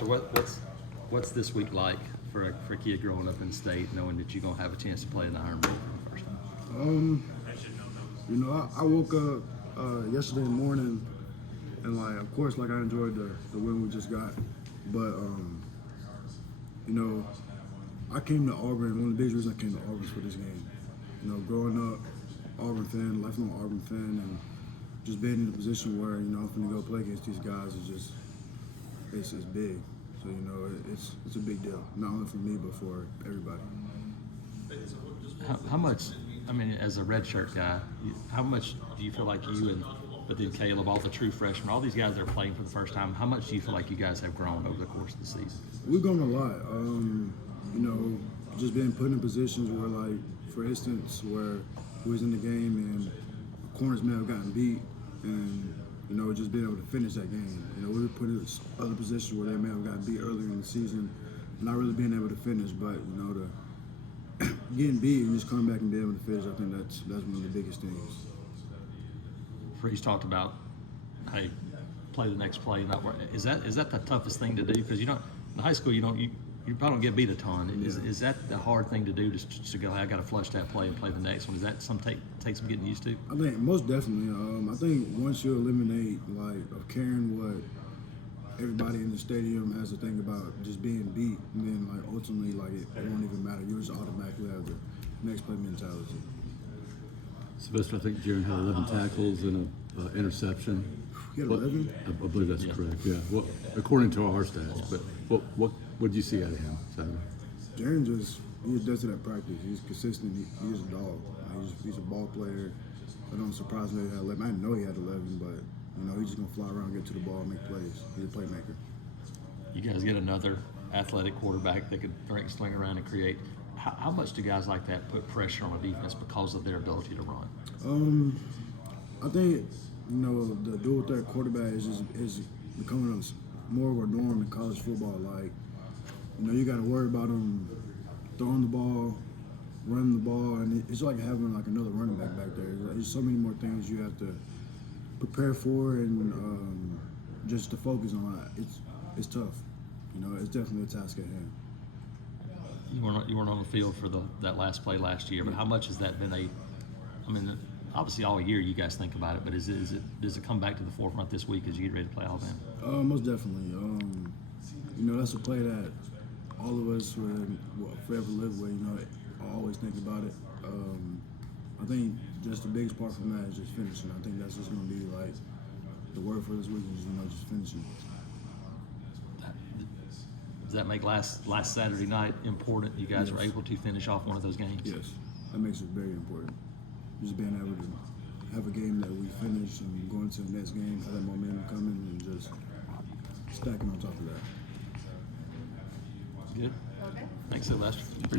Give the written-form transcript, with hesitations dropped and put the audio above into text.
So what's this week like for a kid growing up in state, knowing that you're gonna have a chance to play in the Iron Bowl for the first time? I woke up yesterday morning and of course, I enjoyed the win we just got, but I came to Auburn. One of the biggest reasons I came to Auburn was for this game. Growing up, Auburn fan, lifelong Auburn fan, and just being in a position where I'm going to go play against these guys is just it's big. So it's a big deal, not only for me but for everybody. How much? I mean, as a redshirt guy, how much do you feel like but then Caleb, all the true freshmen, all these guys that are playing for the first time, how much do you feel like you guys have grown over the course of the season? We've grown a lot. Just being put in positions where, for instance, where we was in the game and corners may have gotten beat, and just being able to finish that game. We were put in other positions where they may have gotten beat earlier in the season, not really being able to finish, but to getting beat and just coming back and being able to finish, I think that's one of the biggest things. Freeze talked about, hey, play the next play. Is that the toughest thing to do? Because in high school you probably don't get beat a ton. Yeah. Is that the hard thing to do? Just to go, hey, I got to flush that play and play the next one. Is that take some getting used to? I think most definitely. I think once you eliminate of caring what everybody in the stadium has to think about just being beat, and then ultimately it won't even matter. You just automatically have the next play mentality. Sylvester, I think Jaron had 11 tackles and an interception. He had 11? I believe that's correct, yeah. Well, according to our stats, but what did you see out of him Saturday? Jaron he does it at practice. He's consistent. He's a dog. He's a ball player. It don't surprise me that he had 11. I didn't know he had 11, but he's just gonna fly around, get to the ball, and make plays. He's a playmaker. You guys get another athletic quarterback that could swing around and create. How much do guys like that put pressure on a defense because of their ability to run? I think the dual threat quarterback is becoming more of a norm in college football. You got to worry about them throwing the ball, running the ball, and it's like having another running back there. There's so many more things you have to prepare for and just to focus on. It's tough. It's definitely a task at hand. You weren't on the field for that last play last year, but how much has that been obviously all year you guys think about it, but does it come back to the forefront this week as you get ready to play Alabama? Most definitely. That's a play that all of us will forever live with. I always think about it. I think just the biggest part from that is just finishing. I think that's just going to be the word for this week is just finishing. Does that make last Saturday night important? You guys were able to finish off one of those games? Yes, that makes it very important. Just being able to have a game that we finish and go into the next game, have that momentum coming, and just stacking on top of that. Good. Okay. Thanks, Sylvester.